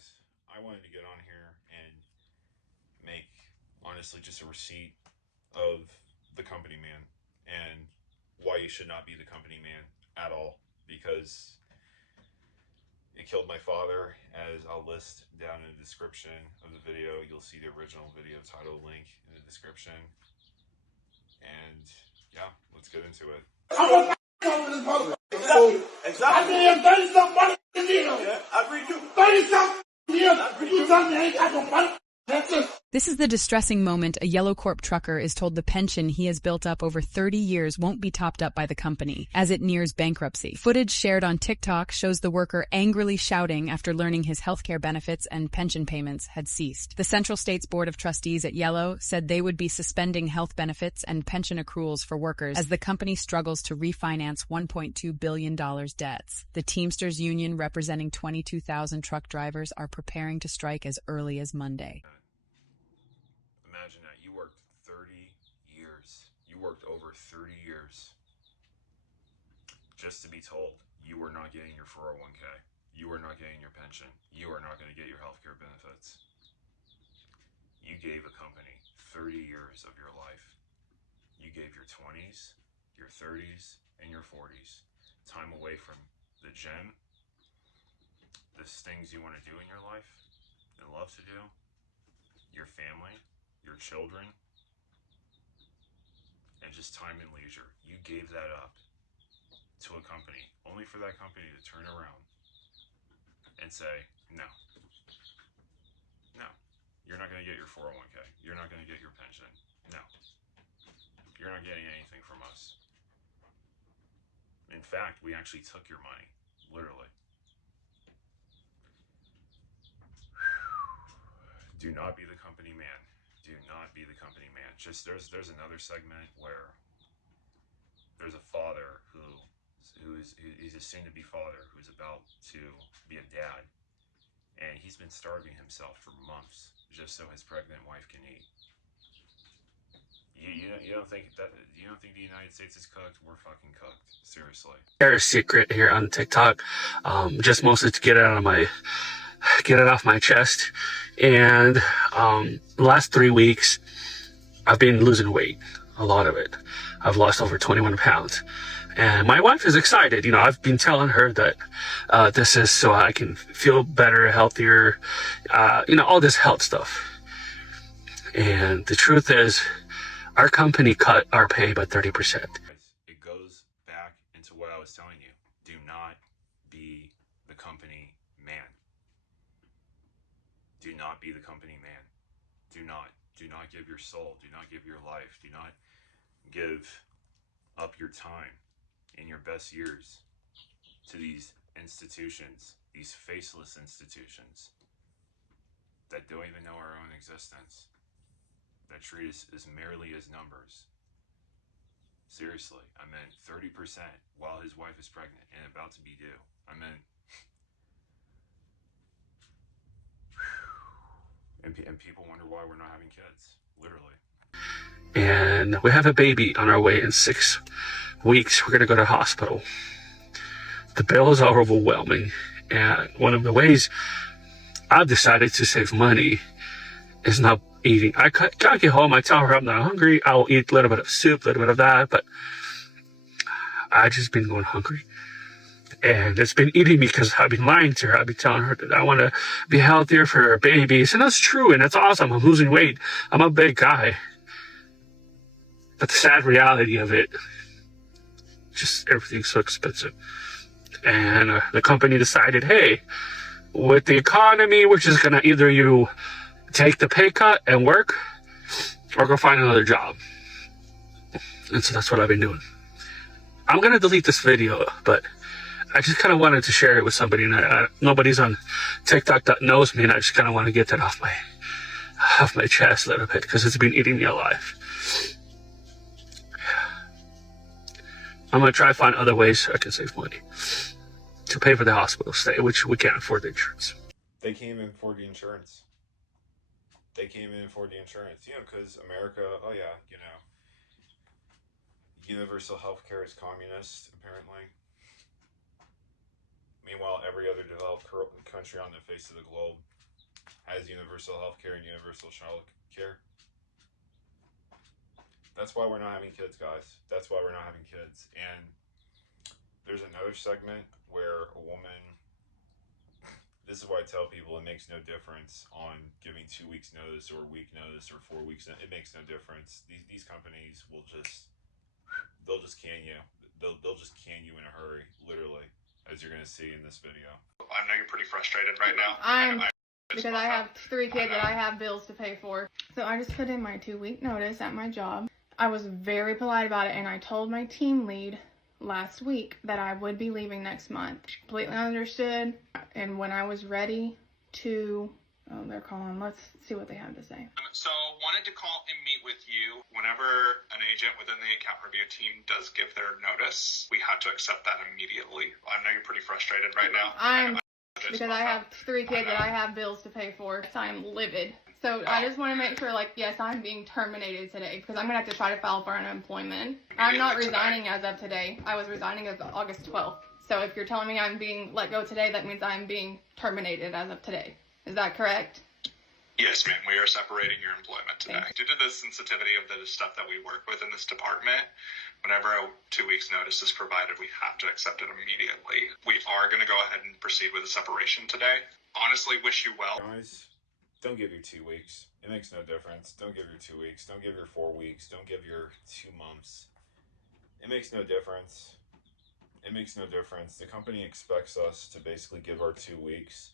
guys. I wanted to get on here and make, honestly, just a receipt of the company man and why you should not be the company man at all, because it killed my father. As I'll list down in the description of the video, you'll see the original video title link in the description. And yeah, let's get into it. I'm a exactly. I mean, 30 something money years. Yeah, I agree too. 30 something years. You tell me I ain't got no money. That's it. This is the distressing moment a Yellow Corp trucker is told the pension he has built up over 30 years won't be topped up by the company as it nears bankruptcy. Footage shared on TikTok shows the worker angrily shouting after learning his healthcare benefits and pension payments had ceased. The Central States Board of Trustees at Yellow said they would be suspending health benefits and pension accruals for workers as the company struggles to refinance $1.2 billion debts. The Teamsters Union, representing 22,000 truck drivers, are preparing to strike as early as Monday. Imagine that. You worked 30 years. You worked over 30 years just to be told you were not getting your 401k. You are not getting your pension. You are not going to get your healthcare benefits. You gave a company 30 years of your life. You gave your 20s, your 30s, and your 40s time away from the gym, the things you want to do in your life and love to do, your family, your children, and just time and leisure. You gave that up to a company, only for that company to turn around and say, no, you're not going to get your 401k. You're not going to get your pension. No, you're not getting anything from us. In fact, we actually took your money, literally. Do not be the company man. Do not be the company man. Just there's another segment where there's a father he's a soon-to-be father who's about to be a dad, and he's been starving himself for months just so his pregnant wife can eat. You don't think the United States is cooked? We're fucking cooked. Seriously. There's a secret here on TikTok, just mostly to get it off my chest. And the last 3 weeks, I've been losing weight, a lot of it. I've lost over 21 pounds. And my wife is excited. You know, I've been telling her that this is so I can feel better, healthier, all this health stuff. And the truth is, our company cut our pay by 30%. It goes back into what I was telling you. Do not be the company man. Do not be the company man. Do not give your soul. Do not give your life. Do not give up your time in your best years to these institutions, these faceless institutions that don't even know our own existence, that treat us as merely as numbers. Seriously, I meant 30% while his wife is pregnant and about to be due. I meant, and people wonder why we're not having kids, literally. And we have a baby on our way in 6 weeks. We're going to go to the hospital. The bills are overwhelming. And one of the ways I've decided to save money is not eating. I get home, I tell her I'm not hungry. I'll eat a little bit of soup, a little bit of that, but I just been going hungry. And it's been eating me because I've been lying to her. I've been telling her that I want to be healthier for her babies. And that's true. And that's awesome. I'm losing weight. I'm a big guy. But the sad reality of it, just everything's so expensive. And the company decided, hey, with the economy, we're just going to either you take the pay cut and work or go find another job. And so that's what I've been doing. I'm going to delete this video, but I just kind of wanted to share it with somebody. And nobody's on TikTok that knows me, and I just kind of want to get that off my chest a little bit because it's been eating me alive. I'm going to try to find other ways so I can save money to pay for the hospital stay, which we can't afford the insurance. They can't even afford the insurance. They can't even afford the insurance, because America, universal health care is communist, apparently. Meanwhile, every other developed country on the face of the globe has universal health care and universal child care. That's why we're not having kids, guys. That's why we're not having kids. And there's another segment where a woman, this is why I tell people it makes no difference on giving 2 weeks notice or a week notice or 4 weeks. It makes no difference. These companies will they'll just can you. They'll just can you in a hurry, literally, as you're going to see in this video. I know you're pretty frustrated right now. Because I have 3 kids that I have bills to pay for. So I just put in my 2-week notice at my job. I was very polite about it, and I told my team lead last week that I would be leaving next month. She completely understood, and when I was ready to, oh, they're calling. Let's see what they have to say. So wanted to call and meet with you. Whenever an agent within the account review team does give their notice, we have to accept that immediately. I know you're pretty frustrated right now. Because I have 3 kids that I have bills to pay for. So I'm livid. So I just want to make sure, like, yes, I'm being terminated today because I'm going to have to try to file for unemployment. I'm not resigning as of today. I was resigning as of August 12th. So if you're telling me I'm being let go today, that means I'm being terminated as of today. Is that correct? Yes, ma'am. We are separating your employment today. Thanks. Due to the sensitivity of the stuff that we work with in this department, whenever a 2 weeks notice is provided, we have to accept it immediately. We are going to go ahead and proceed with the separation today. Honestly, wish you well. Guys, don't give your 2 weeks. It makes no difference. Don't give your 2 weeks. Don't give your 4 weeks. Don't give your 2 months. It makes no difference. It makes no difference. The company expects us to basically give our 2 weeks,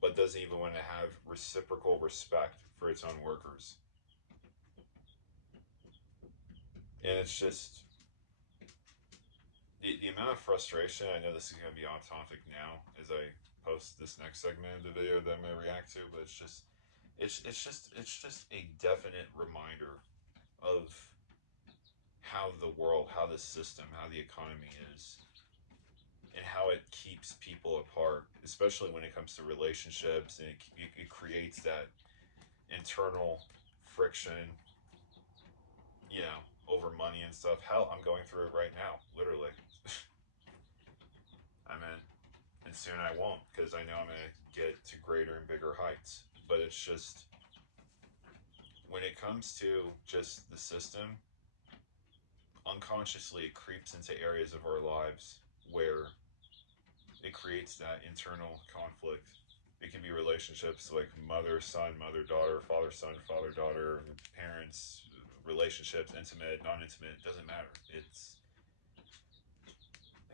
but doesn't even want to have reciprocal respect for its own workers. And it's just, the amount of frustration, I know this is going to be on topic now as I post this next segment of the video that I'm going to react to, but it's just a definite reminder of how the world, how the system, how the economy is, and how it keeps people apart, especially when it comes to relationships, and it creates that internal friction, over money and stuff. Hell, I'm going through it right now, literally. And soon I won't, because I know I'm going to get to greater and bigger heights. But it's just, when it comes to just the system, unconsciously it creeps into areas of our lives where it creates that internal conflict. It can be relationships like mother-son, mother-daughter, father-son, father-daughter, parents, relationships, intimate, non-intimate, doesn't matter. It's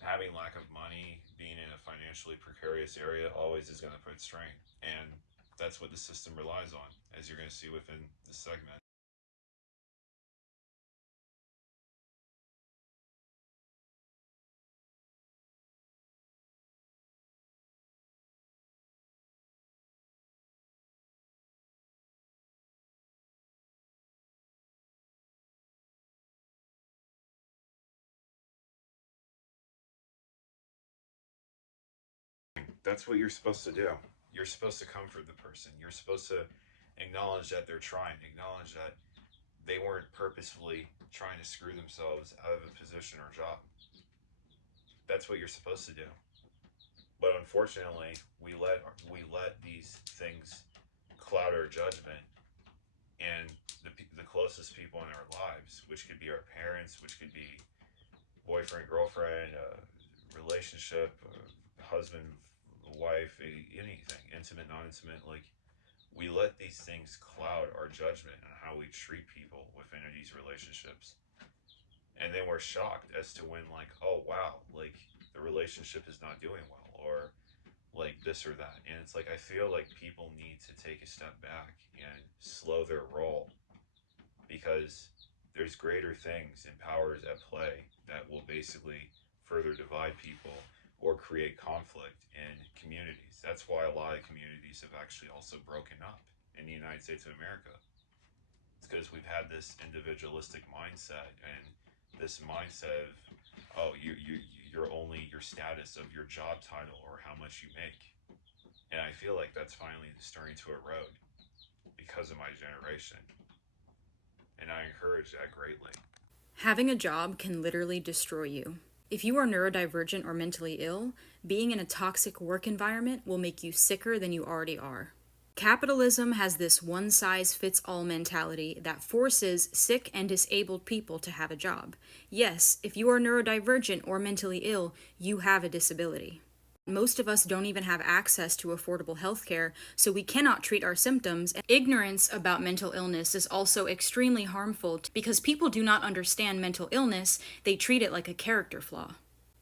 having lack of money, being in a financially precarious area always is going to put strain. And that's what the system relies on, as you're going to see within this segment. That's what you're supposed to do. You're supposed to comfort the person. You're supposed to acknowledge that they're trying, acknowledge that they weren't purposefully trying to screw themselves out of a position or job. That's what you're supposed to do. But unfortunately, we let these things cloud our judgment, and the closest people in our lives, which could be our parents, which could be boyfriend, girlfriend, relationship, husband, wife, anything, intimate, non-intimate, like, we let these things cloud our judgment on how we treat people within these relationships. And then we're shocked as to when, like, oh wow, like, the relationship is not doing well, or like this or that. And it's like, I feel like people need to take a step back and slow their roll, because there's greater things and powers at play that will basically further divide people or create conflict in communities. That's why a lot of communities have actually also broken up in the United States of America. It's because we've had this individualistic mindset, and this mindset of, oh, you're only your status of your job title or how much you make. And I feel like that's finally starting to erode because of my generation. And I encourage that greatly. Having a job can literally destroy you. If you are neurodivergent or mentally ill, being in a toxic work environment will make you sicker than you already are. Capitalism has this one-size-fits-all mentality that forces sick and disabled people to have a job. Yes, if you are neurodivergent or mentally ill, you have a disability. Most of us don't even have access to affordable healthcare, so we cannot treat our symptoms. Ignorance about mental illness is also extremely harmful because people do not understand mental illness, they treat it like a character flaw.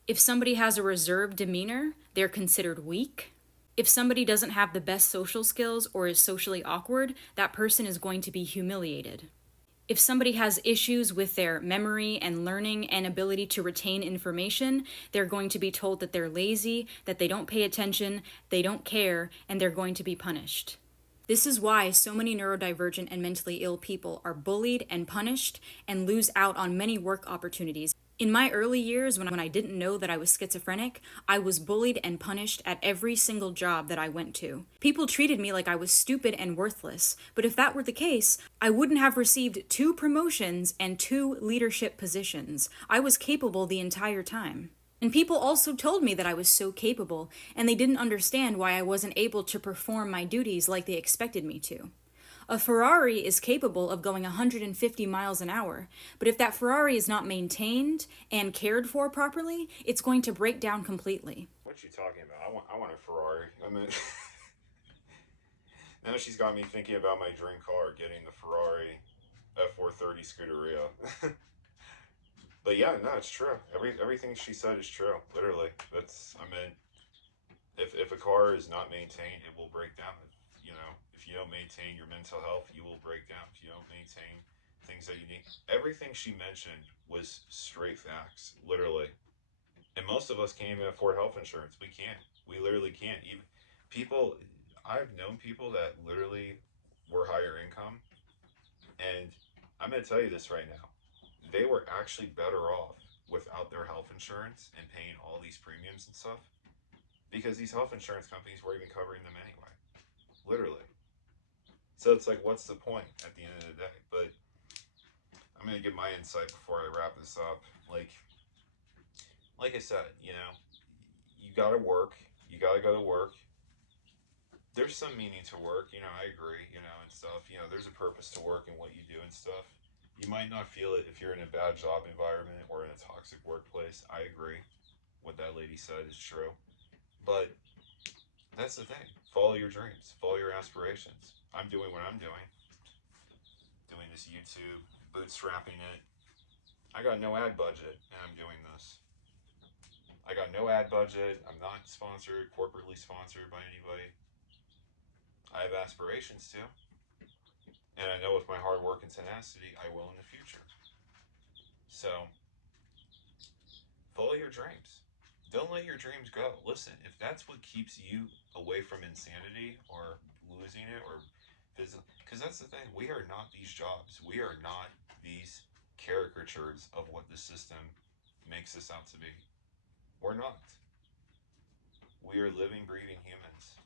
If somebody has a reserved demeanor, they're considered weak. If somebody doesn't have the best social skills or is socially awkward, that person is going to be humiliated. If somebody has issues with their memory and learning and ability to retain information, they're going to be told that they're lazy, that they don't pay attention, they don't care, and they're going to be punished. This is why so many neurodivergent and mentally ill people are bullied and punished and lose out on many work opportunities. In my early years, when I didn't know that I was schizophrenic, I was bullied and punished at every single job that I went to. People treated me like I was stupid and worthless, but if that were the case, I wouldn't have received 2 promotions and 2 leadership positions. I was capable the entire time. And people also told me that I was so capable, and they didn't understand why I wasn't able to perform my duties like they expected me to. A Ferrari is capable of going 150 miles an hour, but if that Ferrari is not maintained and cared for properly, it's going to break down completely. What you talking about? I want a Ferrari. I mean, now she's got me thinking about my dream car, getting the Ferrari F430 Scuderia. But yeah, no, it's true. Everything she said is true. Literally, I mean, if a car is not maintained, it will break down. If you don't maintain your mental health, you will break down. If you don't maintain things that you need. Everything she mentioned was straight facts, literally. And most of us can't even afford health insurance. We can't. We literally can't. Even people, I've known people that literally were higher income, and I'm going to tell you this right now. They were actually better off without their health insurance and paying all these premiums and stuff, because these health insurance companies weren't even covering them anyway. Literally. So it's like, what's the point at the end of the day? But I'm going to give my insight before I wrap this up. Like I said, you got to work. You got to go to work. There's some meaning to work. I agree, and stuff. There's a purpose to work and what you do and stuff. You might not feel it if you're in a bad job environment or in a toxic workplace. I agree. What that lady said is true. But that's the thing. Follow your dreams. Follow your aspirations. I'm doing what I'm doing. Doing this YouTube, bootstrapping it. I got no ad budget, and I'm doing this. I got no ad budget. I'm not sponsored, corporately sponsored by anybody. I have aspirations too. And I know with my hard work and tenacity, I will in the future. So, follow your dreams. Don't let your dreams go. Listen, if that's what keeps you away from insanity or losing it or physical, because that's the thing, we are not these jobs. We are not these caricatures of what the system makes us out to be. We're not. We are living, breathing humans,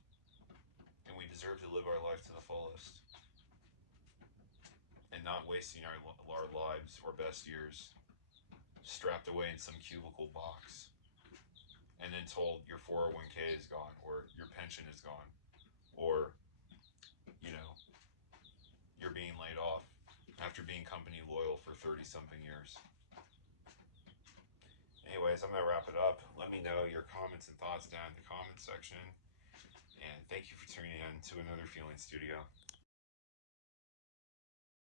and we deserve to live our life to the fullest and not wasting our lives or best years strapped away in some cubicle box and then told your 401k is gone or your pension is gone or you're being laid off after being company loyal for 30 something years. Anyways, I'm going to wrap it up. Let me know your comments and thoughts down in the comment section. And thank you for tuning in to another Feeling Studio.